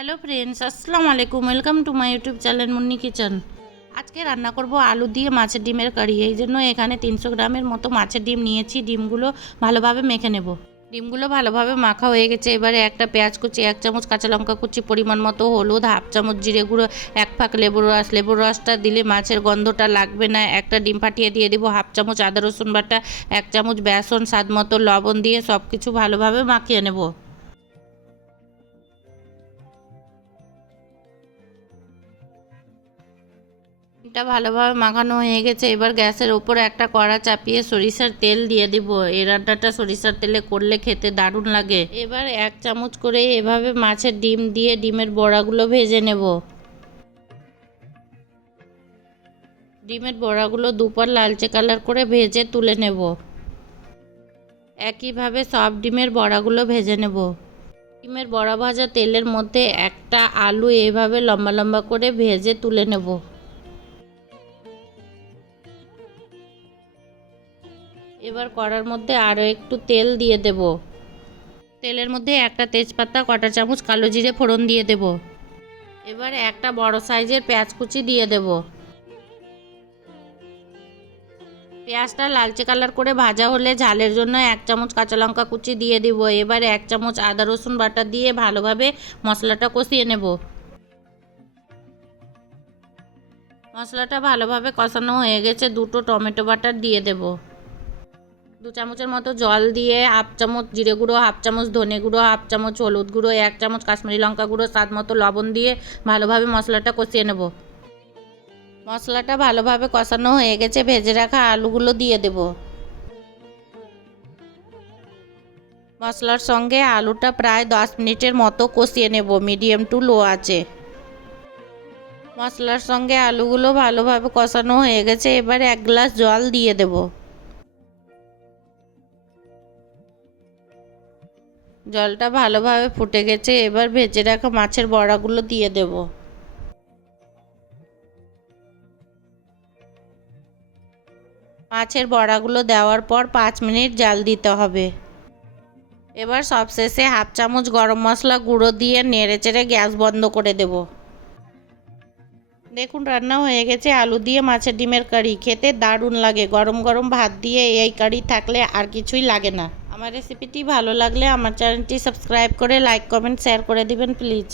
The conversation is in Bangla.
হ্যালো ফ্রেন্ডস, আসসালামু আলাইকুম। Welcome to my YouTube channel Munni kitchen. আজকে রান্না করব আলু দিয়ে মাছের ডিমের কারি। এই জন্য এখানে 300 গ্রামের মতো মাছের ডিম নিয়েছি। ডিমগুলো ভালোভাবে মেখে নেব। ডিমগুলো ভালোভাবে মাখা হয়ে গেছে। এবারে একটা পেঁয়াজ কুচি, 1 চামচ কাঁচা লঙ্কা কুচি, পরিমাণ মতো হলুদ, হাফ চামচ জিরে গুঁড়ো, 1 ফাঁক লেবুর রস। লেবুর রসটা দিলে মাছের গন্ধটা লাগবে না। একটা ডিম ফাটিয়ে দিয়ে দেবো, হাফ চামচ আদা রসুন বাটা, 1 চামচ বেসন, স্বাদ মতো লবণ দিয়ে সব কিছু ভালোভাবে মাখিয়ে নেব। এটা ভালোভাবে মাখানো হয়ে গেছে। এবার গ্যাসের ওপরে একটা কড়া চাপিয়ে সরিষার তেল দিয়ে দিব। এই রান্নাটা সরিষার তেলে করলে খেতে দারুণ লাগে। এবার 1 চামচ করে এভাবে মাছের ডিম দিয়ে ডিমের বড়াগুলো ভেজে নেব। ডিমের বড়াগুলো দুপার লালচে কালার করে ভেজে তুলে নেব। একইভাবে সব ডিমের বড়াগুলো ভেজে নেব। ডিমের বড়া ভাজা তেলের মধ্যে একটা আলু এভাবে লম্বা লম্বা করে ভেজে তুলে নেব। এবার কড়ার মধ্যে আরও একটু তেল দিয়ে দেব। তেলের মধ্যে একটা তেজপাতা, কটা চামচ কালো জিরে ফোড়ন দিয়ে দেব। এবার একটা বড় সাইজের পেঁয়াজ কুচি দিয়ে দেব। পেঁয়াজটা লালচে কালার করে ভাজা হলে ঝালের জন্য 1 চামচ কাঁচা লঙ্কা কুচি দিয়ে দিব। এবার 1 চামচ আদা রসুন বাটা দিয়ে ভালোভাবে মশলাটা কষিয়ে নেব। মশলাটা ভালোভাবে কষানো হয়ে গেছে। 2টো টমেটো বাটা দিয়ে দেব। 2 চামচের মতো জল দিয়ে, হাফ চামচ জিরে গুঁড়ো, হাফ চামচ ধনে গুঁড়ো, হাফ চামচ হলুদ গুঁড়ো, 1 চামচ কাশ্মীরি লঙ্কা গুঁড়ো, স্বাদ মতো লবণ দিয়ে ভালোভাবে মশলাটা কষিয়ে নেব। মশলাটা ভালোভাবে কষানো হয়ে গেছে। ভেজে রাখা আলুগুলো দিয়ে দেব। মশলার সঙ্গে আলুটা প্রায় 10 মিনিটের মতো কষিয়ে নেব মিডিয়াম টু লো আঁচে। মশলার সঙ্গে আলুগুলো ভালোভাবে কষানো হয়ে গেছে। এবার 1 গ্লাস জল দিয়ে দেব। জলটা ভালোভাবে ফুটে গেছে। এবার ভেজে রাখা মাছের বড়াগুলো দিয়ে দেব। মাছের বড়াগুলো দেওয়ার পর 5 মিনিট জাল দিতে হবে। এবার সবশেষে হাফ চামচ গরম মশলা গুঁড়ো দিয়ে নেড়েচেড়ে গ্যাস বন্ধ করে দেব। দেখুন, রান্না হয়ে গেছে আলু দিয়ে মাছের ডিমের কারি। খেতে দারুণ লাগে। গরম গরম ভাত দিয়ে এই কারি থাকলে আর কিছুই লাগে না। আমার রেসিপিটি ভালো লাগলে আমার চ্যানেলটি সাবস্ক্রাইব করে লাইক কমেন্ট শেয়ার করে দিবেন প্লিজ।